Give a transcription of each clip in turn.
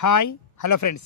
Hi hello friends,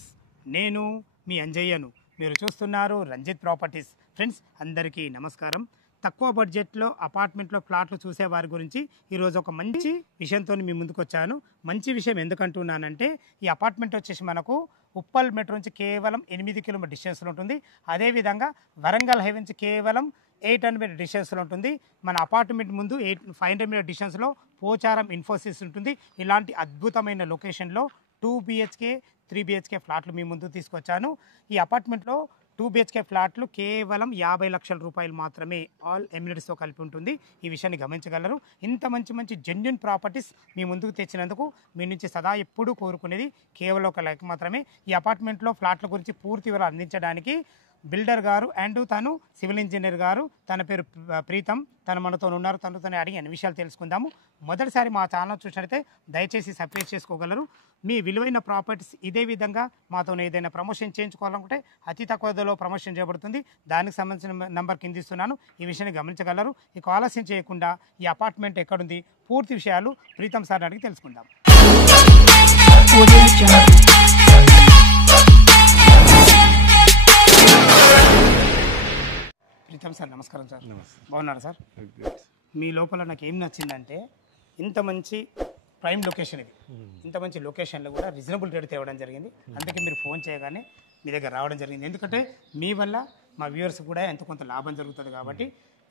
నేను మీ అంజయ్యను. మీరు చూస్తున్నారు రంజిత్ ప్రాపర్టీస్. ఫ్రెండ్స్ అందరికీ నమస్కారం. తక్కువ బడ్జెట్లో అపార్ట్మెంట్లో ప్లాట్లు చూసే వారి గురించి ఈరోజు ఒక మంచి విషయంతో మీ ముందుకు వచ్చాను. మంచి విషయం ఎందుకంటున్నానంటే, ఈ అపార్ట్మెంట్ వచ్చేసి మనకు ఉప్పల్ మెట్రో నుంచి కేవలం 8 కిలోమీటర్ డిస్టెన్స్లో ఉంటుంది. అదేవిధంగా వరంగల్ హైవే నుంచి కేవలం 800 మీటర్ డిస్టెన్స్లో ఉంటుంది. మన అపార్ట్మెంట్ ముందు 500 మీటర్ డిస్టెన్స్లో పోచారం ఇన్ఫోసిస్ ఉంటుంది. ఇలాంటి అద్భుతమైన లొకేషన్లో 2 BHK 3 BHK ఫ్లాట్లు మీ ముందు తీసుకొచ్చాను. ఈ అపార్ట్మెంట్లో 2 BHK ఫ్లాట్లు కేవలం 50 లక్షల రూపాయలు మాత్రమే, ఆల్ ఎమ్యూనిటీస్తో కలిపి ఉంటుంది. ఈ విషయాన్ని గమనించగలరు. ఇంత మంచి జెన్యూన్ ప్రాపర్టీస్ మీ ముందుకు తెచ్చినందుకు మీ నుంచి సదా ఎప్పుడూ కోరుకునేది కేవలం ఒక లైక్ మాత్రమే. ఈ అపార్ట్మెంట్లో ఫ్లాట్ల గురించి పూర్తి వివరాలు అందించడానికి బిల్డర్ గారు అండ్ తను సివిల్ ఇంజనీర్ గారు, తన పేరు ప్రీతం, తను మనతో ఉన్నారు. తనతో అడిగి అన్ని విషయాలు తెలుసుకుందాము. మొదటిసారి మా ఛానల్ చూసినట్లయితే దయచేసి సబ్స్క్రైబ్ చేసుకోగలరు. మీ విలువైన ప్రాపర్టీస్ ఇదే విధంగా మాతో ఏదైనా ప్రమోషన్ చేయించుకోవాలనుకుంటే అతి తక్కువ ధరలో ప్రమోషన్ చేయబడుతుంది. దానికి సంబంధించిన నంబర్ కింద ఇస్తున్నాను. ఈ విషయాన్ని గమనించగలరు. ఇక ఆలస్యం చేయకుండా ఈ అపార్ట్మెంట్ ఎక్కడుంది, పూర్తి విషయాలు ప్రీతం సార్ అడిగి తెలుసుకుందాం. ప్రీతం సార్ నమస్కారం సార్. బాగున్నారా సార్? మీ లోపల నాకు ఏం నచ్చిందంటే, ఇంత మంచి ప్రైమ్ లొకేషన్ ఇది. ఇంత మంచి లొకేషన్లో కూడా రీజనబుల్ రేట్ తేవడం జరిగింది. అందుకే మీరు ఫోన్ చేయగానే మీ దగ్గర రావడం జరిగింది. ఎందుకంటే మీ వల్ల మా వ్యూవర్స్ కూడా ఎంతో కొంత లాభం జరుగుతుంది కాబట్టి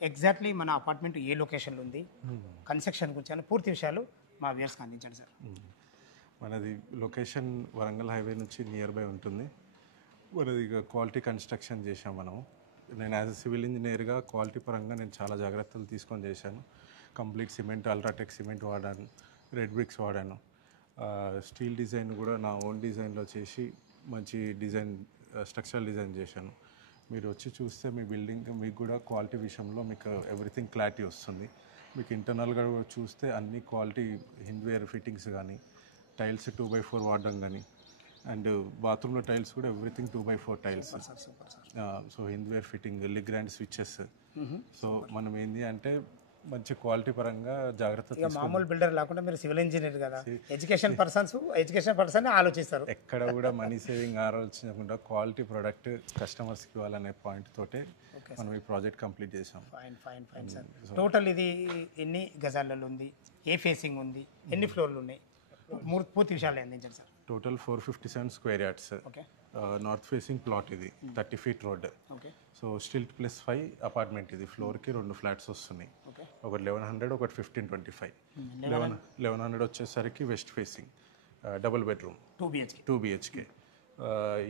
ఎగ్జాక్ట్లీ మన అపార్ట్మెంట్ ఏ లొకేషన్లో ఉంది, కన్స్ట్రక్షన్ గురించి పూర్తి విషయాలు మా వ్యూవర్స్కి అందించండి సార్. మనది లొకేషన్ వరంగల్ హైవే నుంచి నియర్ బై ఉంటుంది. మనది క్వాలిటీ కన్స్ట్రక్షన్ చేసాం మనము. నేను యాజ్ ఎ సివిల్ ఇంజనీర్గా క్వాలిటీ పరంగా నేను చాలా జాగ్రత్తలు తీసుకొని చేశాను. కంప్లీట్ సిమెంట్, అల్ట్రాటెక్ సిమెంట్ వాడాను, రెడ్ బ్రిక్స్ వాడాను. స్టీల్ డిజైన్ కూడా నా ఓన్ డిజైన్లో చేసి మంచి డిజైన్, స్ట్రక్చరల్ డిజైన్ చేశాను. మీరు వచ్చి చూస్తే మీ బిల్డింగ్ మీకు కూడా క్వాలిటీ విషయంలో మీకు ఎవ్రీథింగ్ క్లారిటీ వస్తుంది. మీకు ఇంటర్నల్గా చూస్తే అన్ని క్వాలిటీ హిండ్వేర్ ఫిట్టింగ్స్ కానీ, టైల్స్ 2x4 వాడడం కానీ, అండ్ బాత్రూంలో టైల్స్ కూడా everything 2x4 tiles. So Hindware fitting, Legrand switches. So మనం ఏంటి అంటే మంచి క్వాలిటీ పరంగా జాగ్రత్త. మామూలు బిల్డర్ లేకుండా మీరు సివిల్ ఇంజనీర్ కదా, ఎడ్యుకేషన్ పర్సన్ ఆలోచిస్తారు. ఎక్కడ కూడా మనీ సేవింగ్ ఆలోచించకుండా క్వాలిటీ ప్రోడక్ట్ కస్టమర్స్కి ఇవ్వాలనే పాయింట్ తోటే మనం ఈ ప్రాజెక్ట్ కంప్లీట్ చేసాం. Fine sir. టోటల్ ఇది ఎన్ని గజాలలో ఉంది, ఏ ఫేసింగ్ ఉంది, ఎన్ని ఫ్లోర్లు ఉన్నాయి, పూర్తి విషయాలు అందించండి sir. Total 457 square yards. North facing plot ఇది, 30 feet road. So stilt +5 apartment ఇది. ఫ్లోర్కి 2 ఫ్లాట్స్ వస్తున్నాయి, ఒకటి 1100, ఒకటి 1525. 1100 వచ్చేసరికి west facing double bedroom 2 BHK.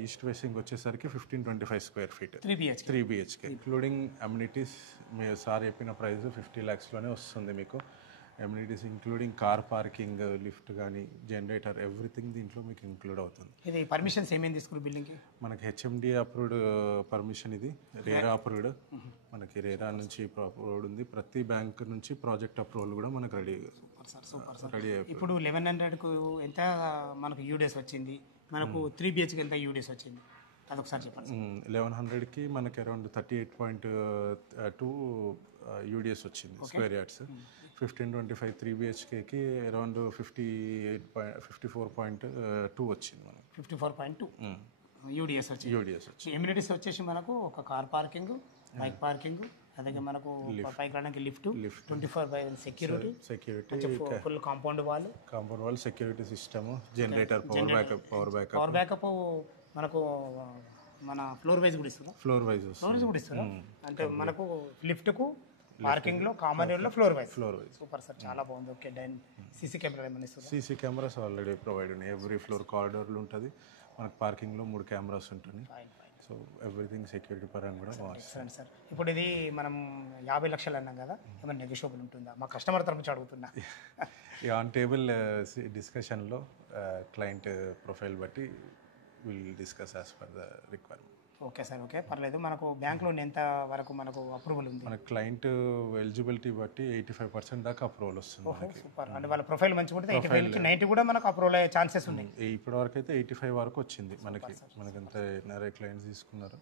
East facing వచ్చేసరికి 1525 square feet 3 BHK. Including amenities మీ సార్ చెప్పిన ప్రైస్ 50 lakhsలోనే వస్తుంది మీకు. Amenities including car parking, lift కానీ, జనరేటర్, ఎవ్రీథింగ్ దీంట్లో మీకు ఇంక్లూడ్ అవుతుంది. ఇది పర్మిషన్స్ ఏమేమి తీసుకున్నారు బిల్డింగ్కి? మనకి HMD అప్రూవ్డ్ పర్మిషన్, ఇది రేరా అప్రూవ్డ్. మనకి రేరా నుంచి అప్రూవ్డ్ ఉంది. ప్రతి బ్యాంక్ నుంచి ప్రాజెక్ట్ అప్రూవల్ కూడా మనకు రెడీ. రెడీ. ఇప్పుడు 1100కు ఎంత మనకు యూడేస్ వచ్చింది, మనకు 3 BHK ఎంత యూడేస్ వచ్చింది, అదొకసారి చెప్పండి. 1100కి మనకి అరౌండ్ 38.2 UDS వచ్చింది స్క్వేర్ యార్డ్స్. 1525 3 BHKకి అరౌండ్ 54.2 వచ్చింది మనకి. 54.2 యూడిఎస్ వచ్చింది. ఎమ్యూనిటీస్ వచ్చేసి మనకు ఒక కార్ పార్కింగ్, బైక్ పార్కింగ్, అలాగే మనకు పైకి రావడానికి lift, 24/7 security, full compound wall, security system, generator, power backup. మనకు మన ఫ్లోర్ వైజ్ కూడా ఇస్తున్నారు. ఫ్లోర్ వైజ్ కూడా ఇస్తున్నారు. అంటే మనకు లిఫ్ట్కు, పార్కింగ్ లో, కామన్ ఏరియా లో ఫ్లోర్ వైజ్. సూపర్ సార్, చాలా బాగుంది. Okay, done. సీసీ కెమెరా ఏమైనా ఇస్తున్నారు? సీసీ కెమెరాస్ ఆల్రెడీ ప్రొవైడ్ ఉన్నాయి. ఎవ్రీ ఫ్లోర్ కారిడార్లు ఉంటుంది. మనకు పార్కింగ్లో 3 కెమెరాస్ ఉంటుంది. సో ఎవ్రీథింగ్ సెక్యూరిటీ పరంగా కూడా బాగుంది సార్. ఇప్పుడు ఇది మనం 50 లక్షలు అన్నాం కదా, ఏమైనా నెగోషియబుల్ ఉంటుందా? మా కస్టమర్ తరఫు నుంచి అడుగుతున్నా. ఆన్ టేబుల్ డిస్కషన్లో క్లయింట్ ప్రొఫైల్ బట్టి will discuss as per the requirement. Okay sir, okay, పర్లేదు. మనకు బ్యాంక్ లోన్ ఎంత వరకు మనకు అప్రూవల్ ఉంది? మన క్లయింట్ ఎలిజిబిలిటీ బట్టి 85% దాకా అప్రూవల్ వస్తుంది. సూపర్. అంటే వాళ్ళ ప్రొఫైల్ మంచిగా ఉంటుంది, 85 నుంచి 90 కూడా మనకు అప్రూవల్ అయ్యే ఛాన్సెస్ ఉన్నాయి. ఇప్పటి వరకు అయితే 85 వరకు వచ్చింది మనకి. ఎంత NRI క్లయింట్స్ తీసుకున్నారు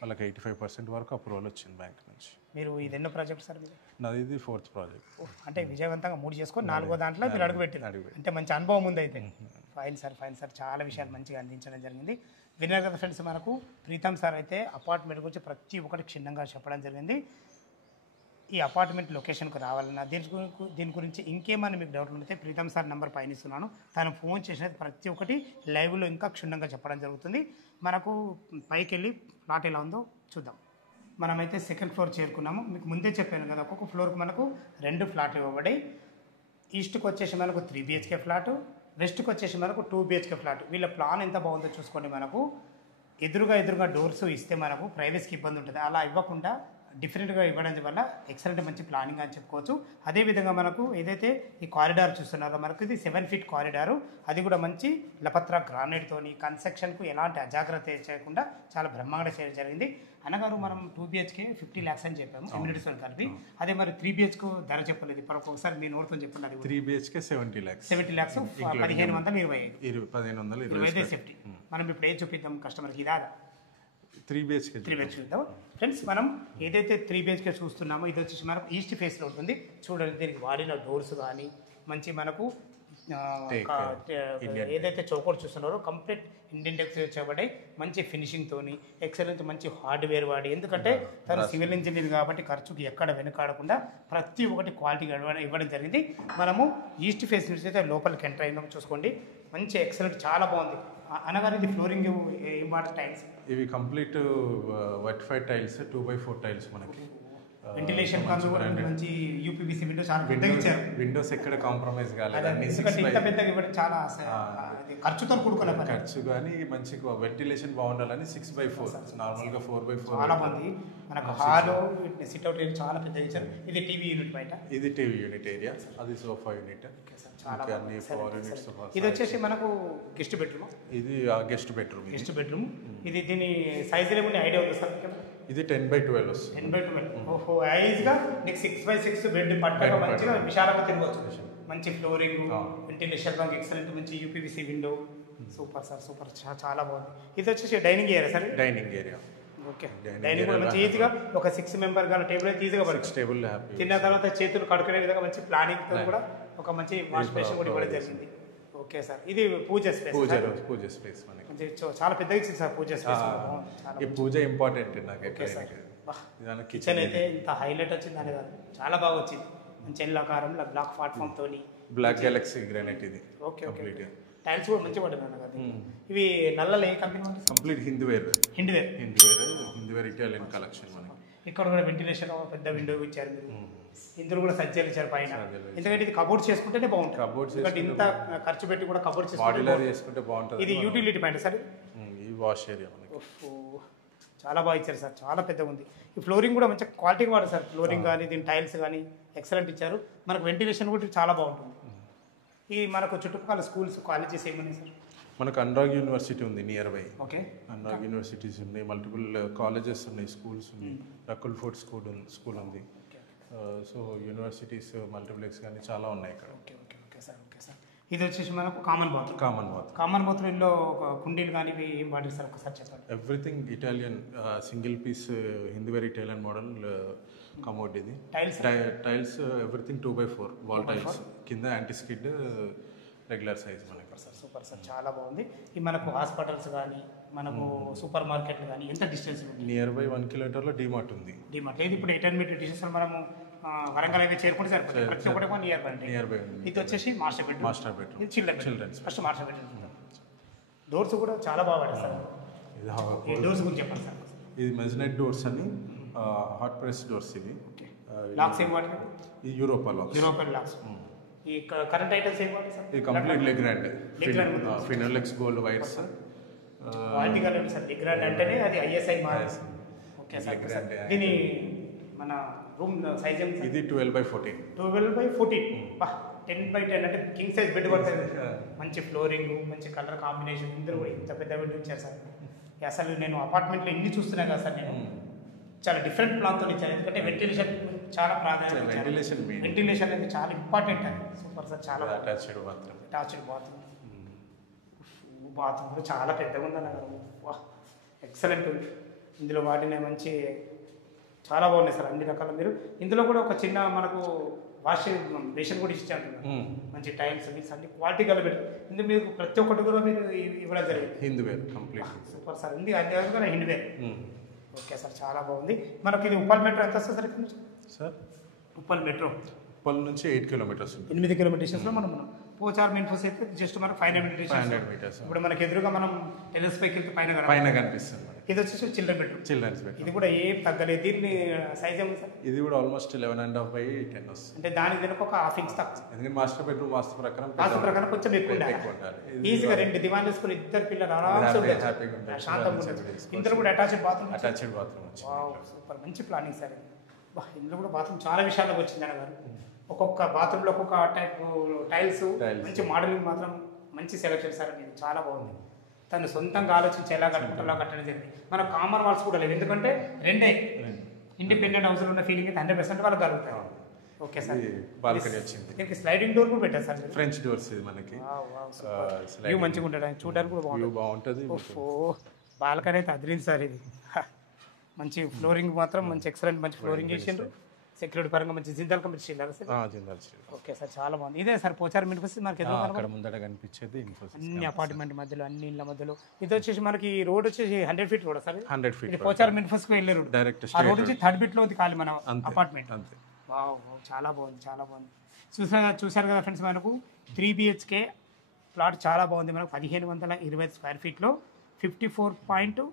వాళ్ళకి 85% వరకు అప్రూవల్ వచ్చింది బ్యాంక్ నుంచి. మీరు ఇది ఎన్నో ప్రాజెక్ట్ సార్? నాది ఇది 4th ప్రాజెక్ట్. అంటే విజయవంతంగా 3 చేసుకొని 4వ దాంట్లో మీరు అడుగు పెట్టారు. అంటే మంచి అనుభవం ఉంది అయితే. ఫైన్ సార్ చాలా విషయాలు మంచిగా అందించడం జరిగింది. విన్నారు కదా ఫ్రెండ్స్, మనకు ప్రీతం సార్ అయితే అపార్ట్మెంట్ గురించి ప్రతి ఒక్కటి క్షుణ్ణంగా చెప్పడం జరిగింది. ఈ అపార్ట్మెంట్ లొకేషన్కు రావాలన్నా దీని గురించి ఇంకేమైనా మీకు డౌట్లు ఉంటే ప్రీతం సార్ నెంబర్ పైన ఇస్తున్నాను, తను ఫోన్ చేసినది ప్రతి ఒక్కటి లైవ్లో ఇంకా క్షుణ్ణంగా చెప్పడం జరుగుతుంది. మనకు పైకి వెళ్ళి ప్లాట్ ఎలా ఉందో చూద్దాం. మనమైతే సెకండ్ ఫ్లోర్ చేరుకున్నాము. మీకు ముందే చెప్పాను కదా, ఒక్కొక్క ఫ్లోర్కి మనకు 2 ఫ్లాట్లు ఇవ్వబడి, ఈస్ట్కి వచ్చేసి మనకు 3 BHK ఫ్లాటు, వెస్ట్కి వచ్చేసి మనకు 2 BHK ఫ్లాట్. వీళ్ళ ప్లాన్ ఎంత బాగుందో చూసుకోండి. మనకు ఎదురుగా డోర్స్ ఇస్తే మనకు ప్రైవసీకి ఇబ్బంది ఉంటుంది. అలా ఇవ్వకుండా డిఫరెంట్గా ఇవ్వడం వల్ల ఎక్సలెంట్ మంచి ప్లానింగ్ అని చెప్పుకోవచ్చు. అదేవిధంగా మనకు ఏదైతే ఈ కారిడార్ చూస్తున్నారో మనకు ఇది 7 ఫీట్ కారిడారు, అది కూడా మంచి లపత్ర గ్రానైట్తోని కన్స్ట్రక్షన్కు ఎలాంటి అజాగ్రత్త చేయకుండా చాలా బ్రహ్మాండంగా చేయడం జరిగింది. అనగారు మనం 2 BHK 50 lakhs అని చెప్పాము ఎమ్యూనిటీస్ కలిపి. అదే మరి 3 BHK ధర చెప్పలేదు, ఇప్పుడు ఒకసారి మీ నోట్తో చెప్పండి. అది 3 BHK 70 lakhs 1520 సేఫ్టీ. మనం ఇప్పుడు ఏం చూపిద్దాం కస్టమర్కి? ఇదా 3 BHK చూద్దాం ఫ్రెండ్స్. మనం ఏదైతే 3 BHK చూస్తున్నామో ఇది వచ్చేసి మనకు ఈస్ట్ ఫేస్లో ఉంటుంది. చూడండి, దీనికి వాడిన డోర్స్ కానీ మంచి మనకు ఏదైతే చౌకోట్ చూస్తున్నారో కంప్లీట్ ఇండియన్ టెక్స్ చేయబడి మంచి ఫినిషింగ్తోని ఎక్సలెంట్ మంచి హార్డ్వేర్ వాడి, ఎందుకంటే తను సివిల్ ఇంజనీర్ కాబట్టి ఖర్చుకి ఎక్కడ వెనుకాడకుండా ప్రతి ఒక్కటి క్వాలిటీగా ఇవ్వడం జరిగింది. మనము ఈస్ట్ ఫేస్ నుంచి అయితే లోపలికి ఎంటర్ అయినా చూసుకోండి, మంచి ఎక్సలెంట్ చాలా బాగుంది. అనగానే ఇది ఫ్లోరింగ్ ఏం వాటర్ టైల్స్? ఇవి complete vitrified tiles, 2x4 tiles. మనకి వెంటిలేషన్ మంచి యూపీవీసీ విండోస్ చాలా పెద్దగా ఇచ్చారు. విండోస్ ఎక్కడ కాంప్రమైజ్ కాలేదు. ఇంత పెద్దగా ఇవ్వడం చాలా ఖర్చుతో కూడుకున్న ఖర్చు కానీ మంచి వెంటిలేషన్ బాగుండాలని 6x4, నార్మల్గా 4x4 చాలా మంది. మనకు హాల్ సిట్అవుట్ ఏరియా చాలా పెద్దగా ఇచ్చారు. ఇది టీవీ యూనిట్ బయట, ఇది టీవీ యూనిట్ ఏరియా, అది సోఫా యూనిట్. ఇది వచ్చేసి మనకు గెస్ట్ బెడ్రూమ్. ఇది గెస్ట్ బెడ్రూమ్. ఇది దీని సైజ్ ఏమన్నా ఐడియా ఉంది సార్? ఇది 10x12 వస్తుంది. 10x12. ఓహో, ఐజ్గా నీకు 6x6 బెడ్ పట్టగా మంచిగా విశాలంగా తిరగవచ్చు. మంచి ఫ్లోరింగ్, వెంటిలేషన్ ఎక్సలెంట్, మంచి UPVC window. Super sir, super, చాలా బాగుంది. ఇది వచ్చేసి dining area sir? Dining area. Okay, dining కూడా మంచి ఈజీగా ఒక 6 మెంబర్ కానీ టేబుల్ అయితే ఈజీగా పడుతుంది. టేబుల్ తిన్న తర్వాత చేతులు కడుకునే విధంగా మంచి ప్లానింగ్ తో కూడా ఒక మంచి వాష్ బేసిన్ కూడా ఇవ్వడం జరిగింది. ఓకే సార్, ఇది పూజ స్పేస్. పూజ స్పేస్ మనకి చాలా పెద్దగా ఇచ్చింది సార్ పూజ స్పేస్. ఈ పూజ ఇంపార్టెంట్ నాకు. కిచెన్ అయితే ఇంత హైలైట్ వచ్చింది అని కాదు, చాలా బాగా వచ్చింది. మంచి ఎల్లాకారంలో బ్లాక్ ప్లాట్ఫామ్ తోని, బ్లాక్ గెలాక్సీ గ్రానైట్ ఇది. ఓకే ఓకే, టైల్స్ కూడా మంచిగా పడ్డాయి కదా. ఇవి నల్లలు ఏ company? Complete Hindware Italian collection మనకి. ఇక్కడ కూడా వెంటిలేషన్ పెద్ద విండో ఇచ్చారు మీరు. ఇందులో కూడా సజ్జలు ఇచ్చారు పైన, ఎందుకంటే ఇది కబోర్డ్ చేసుకుంటేనే బాగుంటుంది. కబోర్డ్ ఇంత ఖర్చు పెట్టి కూడా కబోర్డ్ చేసుకుంటే బాగుంటుంది. ఇది యూటిలిటీ పాయింట్ సార్, ఈ వాష్ ఏరియా మనకి. చాలా బాగా ఇచ్చారు సార్, చాలా పెద్దగా ఉంది. ఈ ఫ్లోరింగ్ కూడా మంచి క్వాలిటీగా వాడు సార్. ఫ్లోరింగ్ కానీ దీని టైల్స్ కానీ ఎక్సలెంట్ ఇచ్చారు. మనకు వెంటిలేషన్ కూడా చాలా బాగుంటుంది. ఈ మనకు చుట్టుపక్కల స్కూల్స్, కాలేజెస్ ఏమున్నాయి సార్? మనకు అనురాగ్ యూనివర్సిటీ ఉంది near by. Okay, Anurag universities ఉన్నాయి, మల్టిపుల్ కాలేజెస్ ఉన్నాయి, స్కూల్స్ ఉన్నాయి, రకుల్ ఫోర్ట్ స్కూల్ ఉంది. సో యూనివర్సిటీస్, మల్టీప్లెక్స్ కానీ చాలా ఉన్నాయి ఇక్కడ. Okay okay okay sir, okay sir. ఇది వచ్చేసి మనకు కామన్ బాత్రూంలో కుండీలు కానీ ఇవి ఏం వాడారు సార్ ఒకసారి చెప్పండి. Everything Italian, single piece Hindware Italian model commode. ఇది tiles everything 2x4 wall tiles, కింద యాంటీ స్కిడ్ రెగ్యులర్ సైజ్ మనకి. సార్ సూపర్ సార్, చాలా బాగుంది. ఈ మనకు హాస్పిటల్స్ కానీ మనకు సూపర్ మార్కెట్లు కానీ ఎంత distance? Near by 1 kilometer DMart ఉంది. డిమార్ట్ లేదు, ఇప్పుడు 8 మీటర్ డిస్టెన్స్ మనము వరంగల్ అయితే చేరుకుంటే సరిపోతుంది. ప్రతి ఒక్కటి నియర్ బై. ఇది వచ్చేసి మాస్టర్ బెడ్రూమ్. ఇది children's. First master bedroom. Doors కూడా చాలా బాగా పడతాయి సార్. ఈ డోర్స్ గురించి చెప్పండి సార్. ఇది మెజనైట్ డోర్స్ అని, హాట్ ప్రెస్ డోర్స్ ఇవి. లాక్స్ ఏం వాటి? ఈ యూరోపల్ లాక్స్. ఈ కరెంట్ ఐటమ్స్ ఏం వాటి సార్? ఇది complete Legrand, Finolex gold wires. Quality గా సార్. లెగ్రాండ్ అంటేనే అది ఐఎస్ఐ మార్క్. Okay sir. దీని మన రూమ్ సైజ్ ఎంత? ఇది 12x14. 12x14. 10x10 అంటే కింగ్ సైజ్ బెడ్ పడుతుంది. మంచి ఫ్లోరింగ్, మంచి కలర్ కాంబినేషన్, ఇందులో కూడా ఇంత పెద్ద బెడ్ ఇచ్చారు సార్. అసలు నేను అపార్ట్మెంట్లో ఎన్ని చూస్తున్నా కదా సార్, నేను చాలా డిఫరెంట్ ప్లాన్తో ఇచ్చాను. ఎందుకంటే వెంటిలేషన్ చాలా ప్రాధాన్యత. వెంటిలేషన్ అనేది చాలా ఇంపార్టెంట్ అది. సూపర్ సార్, చాలా అటాచ్డ్ బాత్రూమ్ కూడా చాలా పెద్దగా ఉందన్న. ఎక్సలెంట్ ఉంది. ఇందులో వాడిన మంచి చాలా బాగున్నాయి సార్ అన్ని రకాల. మీరు ఇందులో కూడా ఒక చిన్న మనకు వాషింగ్ మిషన్ కూడా ఇచ్చి అంటున్నారు. మంచి టైల్స్ మీన్స్ అన్ని క్వాలిటీ గల పెట్టి ఇందుకు మీకు ప్రతి ఒక్కటి కూడా మీరు ఇవ్వడం జరిగింది. హిందూవేర్ కంప్లీట్ సూపర్ సార్ ఉంది అన్ని కూడా హిందూవేర్. ఓకే సార్ చాలా బాగుంది. మనకి ఇది ఉప్పల్ మెట్రో ఎంత వస్తుంది సార్ ఇక్కడ నుంచి? సార్ ఉప్పల్ మెట్రో ఉప్పల్ నుంచి 8 కిలోమీటర్స్ ఉంటుంది. 8 కిలోమీటర్ డిస్టెన్స్లో మనం పోచారం ఇన్ఫోస్ అయితే జస్ట్ మనకు 500 మీటర్స్. ఇప్పుడు మనకి ఎదురుగా మనం టెరెస్ పైకి వెళ్తే పైన కనిపిస్తుంది. ఇది వచ్చేసి చిల్డ్రన్ బెడ్రూమ్. Children's bed. ఇది కూడా ఏం తగ్గలేదు. దీన్ని సైజ్ ఏమి సార్? ఇది కూడా ఆల్మోస్ట్ 11.5/10 వస్తుంది. అంటే దానికి వెనుక ఒక హాఫ్ ఇంచ్ తక్కువ. ఎందుకంటే మాస్టర్ బెడ్రూమ్ వాస్తు ప్రకారం కొంచెం ఎక్కువ ఉండాలి. ఈజీగా 2 దివాన్లు వేసుకుని 2 పిల్లలు ఆరామ్స్ ఉంటారు, శాంతంగా ఉంటుంది. ఇందులో కూడా అటాచ్డ్ బాత్రూమ్. సూపర్ మంచి ప్లానింగ్ సార్. ఇందులో కూడా బాత్రూమ్ చాలా విషయాలకు వచ్చింది అన్నగారు. ఒక్కొక్క బాత్రూంలో ఒక్కొక్క టైప్ టైల్స్ మంచి మోడలింగ్ మాత్రం మంచి సెలెక్షన్ సార్. ఇది చాలా బాగుంది. తను సొంతంగా ఆలోచించి ఎలా కట్టుకుంటారో కట్టడం జరిగింది. మన కామన్ వాల్స్ కూడా లేవు, ఎందుకంటే రెండే ఇండిపెండెంట్ హౌస్లో ఉన్న ఫీలింగ్ అయితే 100% వాళ్ళకి కలుగుతారు. Okay sir. బాల్కనీ వచ్చింది. దీనికి స్లైడింగ్ డోర్ కూడా పెట్టారు సార్. ఫ్రెంచ్ డోర్స్ ఇది మనకి. వ్యూ మంచిగా ఉంటుంది, చూడడానికి కూడా బాగుంటుంది. బాల్కనీ అయితే అదిరింది సార్. ఇది మంచి ఫ్లోరింగ్ మాత్రం మంచి ఎక్సలెంట్ మంచి ఫ్లోరింగ్ చేసిండ్రు. సెక్యూరిటీ పరంగా మంచి Jindal company steel. Okay sir చాలా బాగుంది. ఇదే సార్ పోచారం ఇన్ఫోసిస్ మనకి అక్కడ ముందట కనిపించేది ఇన్ఫోసిస్. అన్ని అపార్ట్మెంట్ మధ్యలో అన్ని ఇళ్ళ మధ్యలో. ఇది వచ్చేసి మనకి రోడ్ వచ్చేసి 100 feet road sir. 100 feet Pocharam Infosys వెళ్ళే రోడ్. డైరెక్ట్ ఆ రోడ్ నుంచి 3rd బిట్ లో ఉంది ఖాళీ మన అపార్ట్మెంట్. చాలా బాగుంది, చాలా బాగుంది. చూసారు కదా ఫ్రెండ్స్, మనకు 3 BHK ప్లాట్ చాలా బాగుంది. మనకు 1520 స్క్వేర్ ఫీట్లో 54.2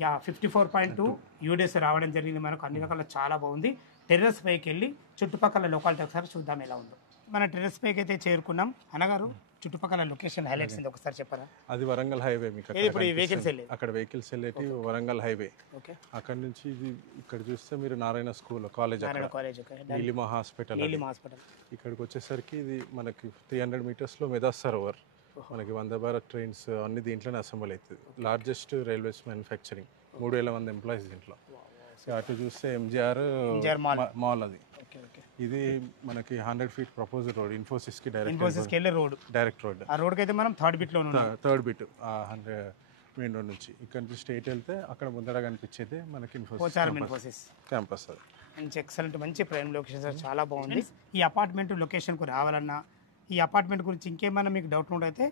54.2 యూడేస్ రావడం జరిగింది. మనకు అన్ని రకాల చాలా బాగుంది. టెర్రస్ పైకి వెళ్ళి చుట్టుపక్కల లొకాలిటీ ఒకసారి చూద్దాం ఎలా ఉందో. మన టెర్రస్ పైకి అయితే చేరుకున్నాం. అనగారు చుట్టుపక్కల లొకేషన్ హైలైట్స్ ఒకసారి చెప్పరా? అది వరంగల్ హైవే. మీకు ఇప్పుడు వెహికల్స్ అక్కడ వెహికల్స్ వెళ్ళేటి వరంగల్ హైవే. ఓకే. అక్కడ నుంచి ఇది ఇక్కడ చూస్తే మీరు Narayana school college, Neelima hospital. ఇక్కడికి వచ్చేసరికి ఇది మనకి 300 మీటర్స్లో మెదా సరోవర్. మనకి వందే భారత్ ట్రైన్స్ అన్ని దీంట్లోనే అసెంబుల్ అవుతుంది. లార్జెస్ట్ రైల్వేస్ మ్యానుఫ్యాక్చరింగ్, 3000 మంది ఎంప్లాయీస్ దీంట్లో. అటు చూస్తే ఎంజిఆర్ మాల్ అది. ఇది మనకి 100 ఫీట్ ప్రపోజల్ రోడ్ ఇన్ఫోసిస్ కి డైరెక్ట్ రోడ్. ఆ రోడ్ అయితే మనం 3rd బిట్ లో ఉన్నాం. 3rd బిట్ 100 మెయిన్ రోడ్ నుంచి ఇక్కడ నుంచి స్ట్రైట్ వెళ్తే అక్కడ ముందర కనిపించేది మనకి ఇన్ఫోసిస్ క్యాంపస్. అది మంచి ఎక్సలెంట్ మంచి ప్రైమ్ లొకేషన్ సార్, చాలా బాగుంది. ఈ అపార్ట్మెంట్ లొకేషన్కు రావాలన్నా, ఈ అపార్ట్మెంట్ గురించి ఇంకేమైనా మీకు డౌట్ ఉంటే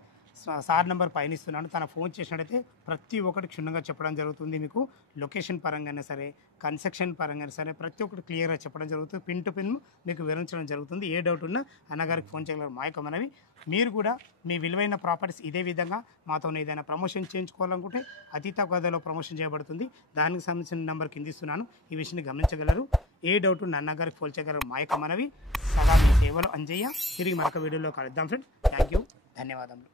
సార్ నెంబర్ పైన ఇస్తున్నాను. తన ఫోన్ చేసినట్టయితే ప్రతి ఒక్కటి క్షుణ్ణంగా చెప్పడం జరుగుతుంది. మీకు లొకేషన్ పరంగానే సరే, కన్స్ట్రక్షన్ పరంగానే సరే ప్రతి ఒక్కటి క్లియర్గా చెప్పడం జరుగుతుంది. పిన్ టు పిన్ మీకు వివరించడం జరుగుతుంది. ఏ డౌట్ ఉన్నా అన్నగారికి ఫోన్ చేయగలరు. మాయకమనవి మీరు కూడా మీ విలువైన ప్రాపర్టీస్ ఇదే విధంగా మాతో ఏదైనా ప్రమోషన్ చేయించుకోవాలనుకుంటే అతి తక్కువ ధరలో ప్రమోషన్ చేయబడుతుంది. దానికి సంబంధించిన నెంబర్ కింద ఇస్తున్నాను. ఈ విషయాన్ని గమనించగలరు. ఏ డౌట్ ఉన్న అన్నగారికి ఫోన్ చేయగలరు. మాయకమనవి సదా మీ సేవలో అంజయ్య. తిరిగి మరొక వీడియోలో కలుద్దాం ఫ్రెండ్. థ్యాంక్ యూ, ధన్యవాదములు.